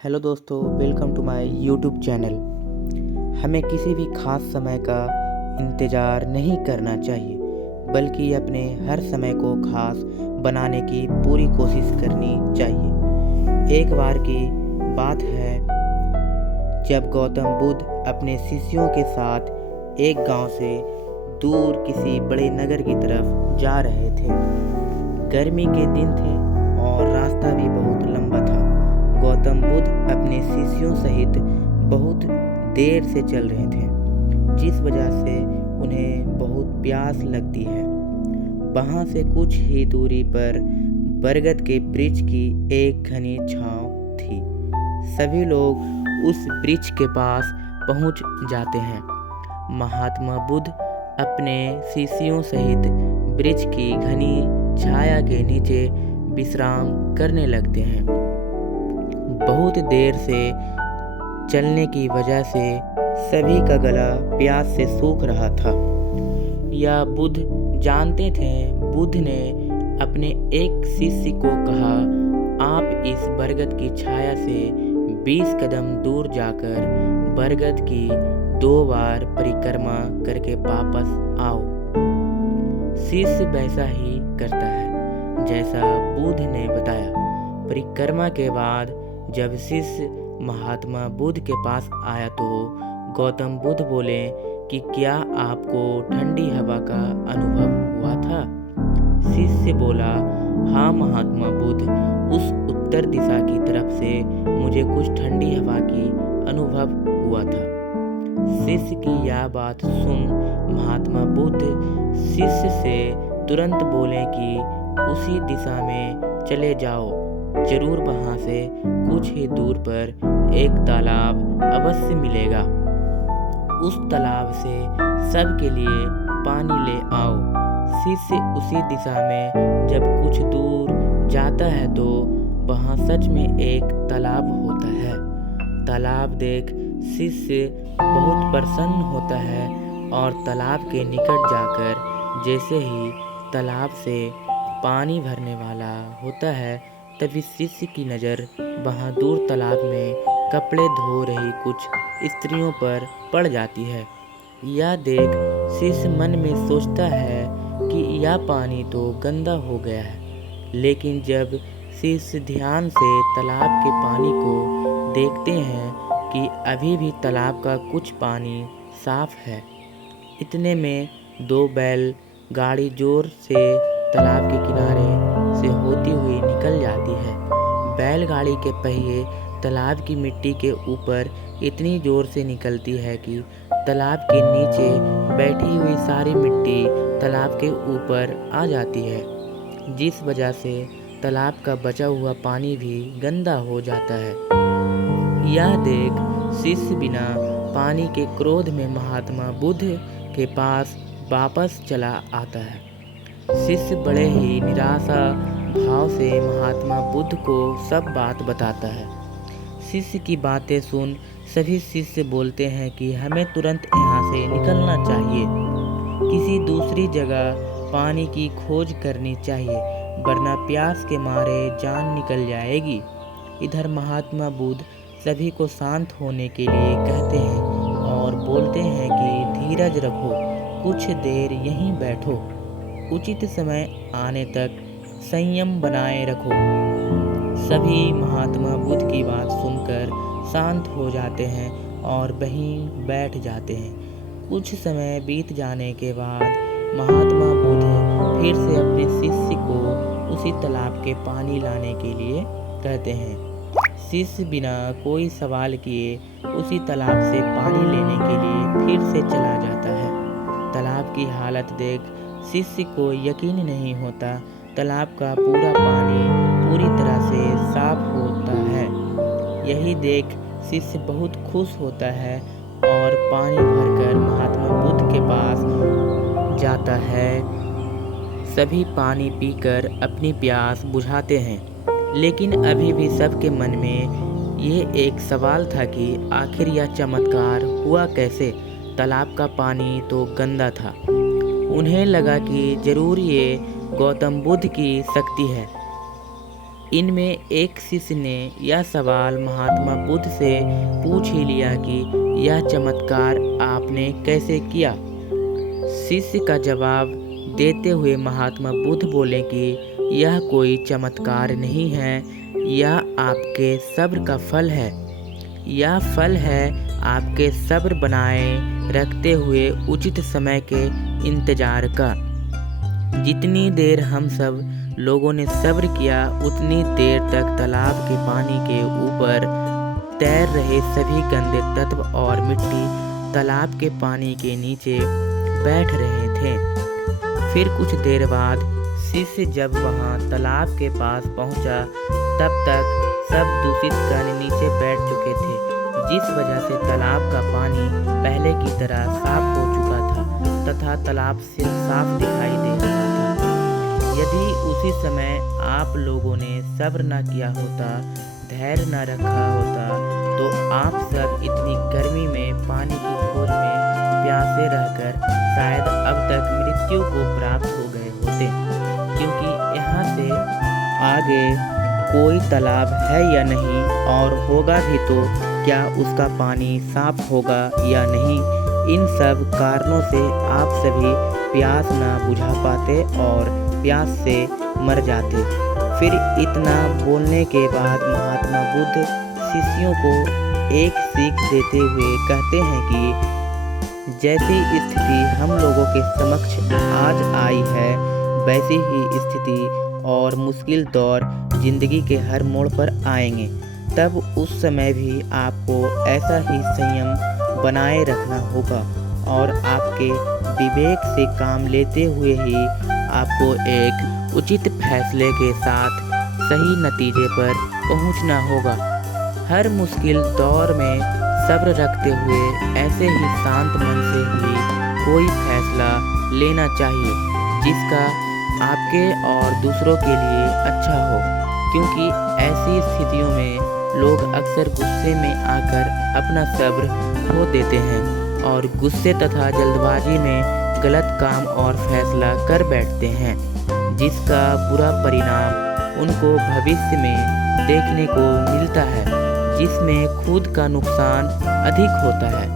Hello दोस्तों, welcome to my YouTube channel. हमें किसी भी खास समय का इंतज़ार नहीं करना चाहिए, बल्कि अपने हर समय को खास बनाने की पूरी कोशिश करनी चाहिए। एक बार की बात है जब गौतम बुद्ध अपने शिष्यों के साथ एक गांव से दूर किसी बड़े नगर की तरफ जा रहे थे। गर्मी के दिन थे और रास्ता भी बहुत लंबा था। गौतम बुद्ध अपने शिष्यों सहित बहुत देर से चल रहे थे, जिस वजह से उन्हें बहुत प्यास लगती है। वहाँ से कुछ ही दूरी पर बरगद के वृक्ष की एक घनी छांव थी। सभी लोग उस वृक्ष के पास पहुँच जाते हैं। महात्मा बुद्ध अपने शिष्यों सहित वृक्ष की घनी छाया के नीचे विश्राम करने लगते हैं। बहुत देर से चलने की वजह से सभी का गला प्यास से सूख रहा था। यह बुद्ध जानते थे। बुद्ध ने अपने एक शिष्य को कहा, आप इस बरगद की छाया से 20 कदम दूर जाकर बरगद की 2 बार परिक्रमा करके वापस आओ। शिष्य वैसा ही करता है जैसा बुद्ध ने बताया। परिक्रमा के बाद जब शिष्य महात्मा बुद्ध के पास आया तो गौतम बुद्ध बोले कि क्या आपको ठंडी हवा का अनुभव हुआ था? शिष्य बोला, हाँ महात्मा बुद्ध, उस उत्तर दिशा की तरफ से मुझे कुछ ठंडी हवा की अनुभव हुआ था। शिष्य की यह बात सुन महात्मा बुद्ध शिष्य से तुरंत बोले कि उसी दिशा में चले जाओ, जरूर वहाँ से कुछ ही दूर पर एक तालाब अवश्य मिलेगा। उस तालाब से सबके लिए पानी ले आओ। शिष्य उसी दिशा में जब कुछ दूर जाता है तो वहाँ सच में एक तालाब होता है। तालाब देख शिष्य बहुत प्रसन्न होता है और तालाब के निकट जाकर जैसे ही तालाब से पानी भरने वाला होता है, तभी शिष्य की नज़र वहाँ दूर तालाब में कपड़े धो रही कुछ स्त्रियों पर पड़ जाती है। यह देख शिष्य मन में सोचता है कि यह पानी तो गंदा हो गया है, लेकिन जब शिष्य ध्यान से तालाब के पानी को देखते हैं कि अभी भी तालाब का कुछ पानी साफ है। इतने में 2 बैल गाड़ी जोर से तालाब के किनारे से होती हुई निकल जाती है। बैलगाड़ी के पहिए तालाब की मिट्टी के ऊपर इतनी जोर से निकलती है कि तालाब के नीचे बैठी हुई सारी मिट्टी तालाब के ऊपर आ जाती है, जिस वजह से तालाब का बचा हुआ पानी भी गंदा हो जाता है। यह देख शिष्य बिना पानी के क्रोध में महात्मा बुद्ध के पास वापस चला आता है। शिष्य बड़े ही निराशा भाव से महात्मा बुद्ध को सब बात बताता है। शिष्य की बातें सुन सभी शिष्य बोलते हैं कि हमें तुरंत यहाँ से निकलना चाहिए, किसी दूसरी जगह पानी की खोज करनी चाहिए, वरना प्यास के मारे जान निकल जाएगी। इधर महात्मा बुद्ध सभी को शांत होने के लिए कहते हैं और बोलते हैं कि धीरज रखो, कुछ देर यहीं बैठो, उचित समय आने तक संयम बनाए रखो। सभी महात्मा बुद्ध की बात सुनकर शांत हो जाते हैं और वहीं बैठ जाते हैं। कुछ समय बीत जाने के बाद महात्मा बुद्ध फिर से अपने शिष्य को उसी तालाब के पानी लाने के लिए कहते हैं। शिष्य बिना कोई सवाल किए उसी तालाब से पानी लेने के लिए फिर से चला जाता है। तालाब की हालत देख शिष्य को यकीन नहीं होता। तालाब का पूरा पानी पूरी तरह से साफ होता है। यही देख शिष्य बहुत खुश होता है और पानी भरकर महात्मा बुद्ध के पास जाता है। सभी पानी पीकर अपनी प्यास बुझाते हैं, लेकिन अभी भी सबके मन में ये एक सवाल था कि आखिर यह चमत्कार हुआ कैसे? तालाब का पानी तो गंदा था। उन्हें लगा कि जरूर ये गौतम बुद्ध की शक्ति है। इनमें एक शिष्य ने यह सवाल महात्मा बुद्ध से पूछ ही लिया कि यह चमत्कार आपने कैसे किया। शिष्य का जवाब देते हुए महात्मा बुद्ध बोले कि यह कोई चमत्कार नहीं है, यह आपके सब्र का फल है। यह फल है आपके सब्र बनाए रखते हुए उचित समय के इंतजार का। जितनी देर हम सब लोगों ने सब्र किया, उतनी देर तक तालाब के पानी के ऊपर तैर रहे सभी गंदे तत्व और मिट्टी तालाब के पानी के नीचे बैठ रहे थे। फिर कुछ देर बाद शिष्य जब वहां तालाब के पास पहुंचा, तब तक सब दूषित कण नीचे बैठ चुके थे, जिस वजह से तालाब का पानी पहले की तरह साफ हो चुका था तथा तालाब सिर्फ साफ दिखाई दे रहा था। यदि उसी समय आप लोगों ने सब्र न किया होता, धैर्य न रखा होता, तो आप सब इतनी गर्मी में पानी की खोज में प्यासे रहकर शायद अब तक मृत्यु को प्राप्त हो गए होते, क्योंकि यहाँ से आगे कोई तालाब है या नहीं, और होगा भी तो क्या उसका पानी साफ होगा या नहीं। इन सब कारणों से आप सभी प्यास न बुझा पाते और प्यास से मर जाते। फिर इतना बोलने के बाद महात्मा बुद्ध शिष्यों को एक सीख देते हुए कहते हैं कि जैसी स्थिति हम लोगों के समक्ष आज आई है, वैसी ही स्थिति और मुश्किल दौर जिंदगी के हर मोड़ पर आएंगे। तब उस समय भी आपको ऐसा ही संयम बनाए रखना होगा और आपके विवेक से काम लेते हुए ही आपको एक उचित फैसले के साथ सही नतीजे पर पहुंचना होगा। हर मुश्किल दौर में सब्र रखते हुए ऐसे ही शांत मन से ही कोई फैसला लेना चाहिए जिसका आपके और दूसरों के लिए अच्छा हो, क्योंकि ऐसी स्थितियों में लोग अक्सर गुस्से में आकर अपना सब्र खो देते हैं और गुस्से तथा जल्दबाजी में गलत काम और फैसला कर बैठते हैं, जिसका बुरा परिणाम उनको भविष्य में देखने को मिलता है, जिसमें खुद का नुकसान अधिक होता है।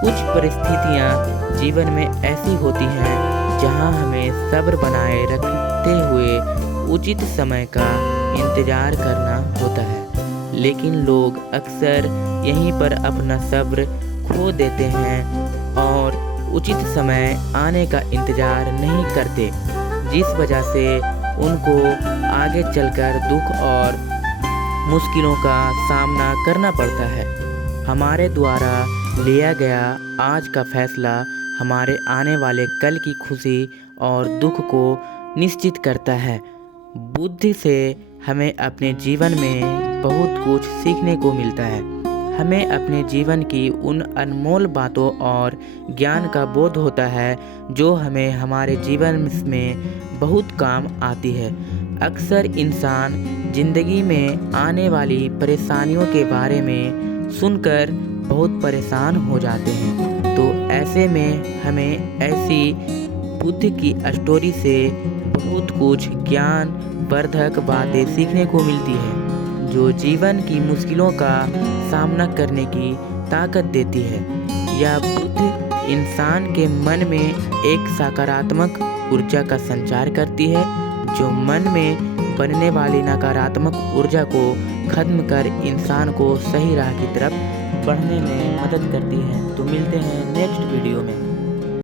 कुछ परिस्थितियां जीवन में ऐसी होती हैं जहां हमें सब्र बनाए रखते हुए उचित समय का इंतजार करना होता है, लेकिन लोग अक्सर यहीं पर अपना सब्र खो देते हैं और उचित समय आने का इंतजार नहीं करते, जिस वजह से उनको आगे चलकर दुख और मुश्किलों का सामना करना पड़ता है। हमारे द्वारा लिया गया आज का फैसला हमारे आने वाले कल की खुशी और दुख को निश्चित करता है। बुद्धि से हमें अपने जीवन में बहुत कुछ सीखने को मिलता है। हमें अपने जीवन की उन अनमोल बातों और ज्ञान का बोध होता है जो हमें हमारे जीवन में बहुत काम आती है। अक्सर इंसान जिंदगी में आने वाली परेशानियों के बारे में सुनकर बहुत परेशान हो जाते हैं, तो ऐसे में हमें ऐसी बुद्ध की स्टोरी से बहुत कुछ ज्ञान वर्धक बातें सीखने को मिलती है, जो जीवन की मुश्किलों का सामना करने की ताकत देती है। यह बुद्ध इंसान के मन में एक सकारात्मक ऊर्जा का संचार करती है, जो मन में बनने वाली नकारात्मक ऊर्जा को खत्म कर इंसान को सही राह की तरफ बढ़ने में मदद करती है। तो मिलते हैं नेक्स्ट वीडियो में।